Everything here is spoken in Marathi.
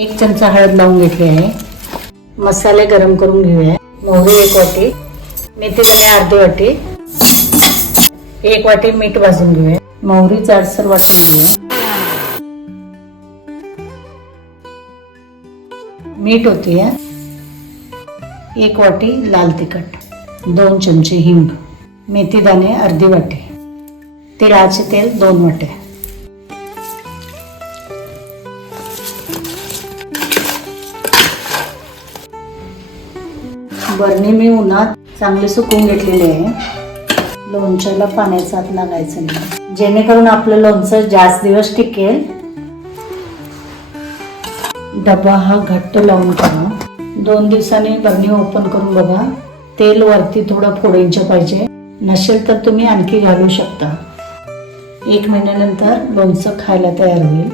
1 चमचा हळद लावून घेतली आहे. मसाले गरम करून घेऊया. मोहरी 1 वाटी, मेथीदाणे अर्धी वाटी, 1 वाटी मीठ भाजून घेऊया. मोहरी जाडसर वाटून घेऊया. मीठ होती 1 वाटी लाल तिखट, 2 चमचे हिंग, मेथीदाणे अर्धी वाटी, तिळाचे तेल 2 वाट्या. बरणी मी उन्हात चांगली सुकवून घेतलेली आहे. लोणच्याला पाण्याचा हात लागायचं नाही, जेणेकरून आपलं लोणचं जास्त दिवस टिकेल. डबा हा घट्ट लावून ठेवा. 2 दिवसांनी बरणी ओपन करून बघा. तेल वरती थोडं फोडायचं पाहिजे. नसेल तर तुम्ही आणखी घालू शकता. 1 महिन्यानंतर लोणचं खायला तयार होईल.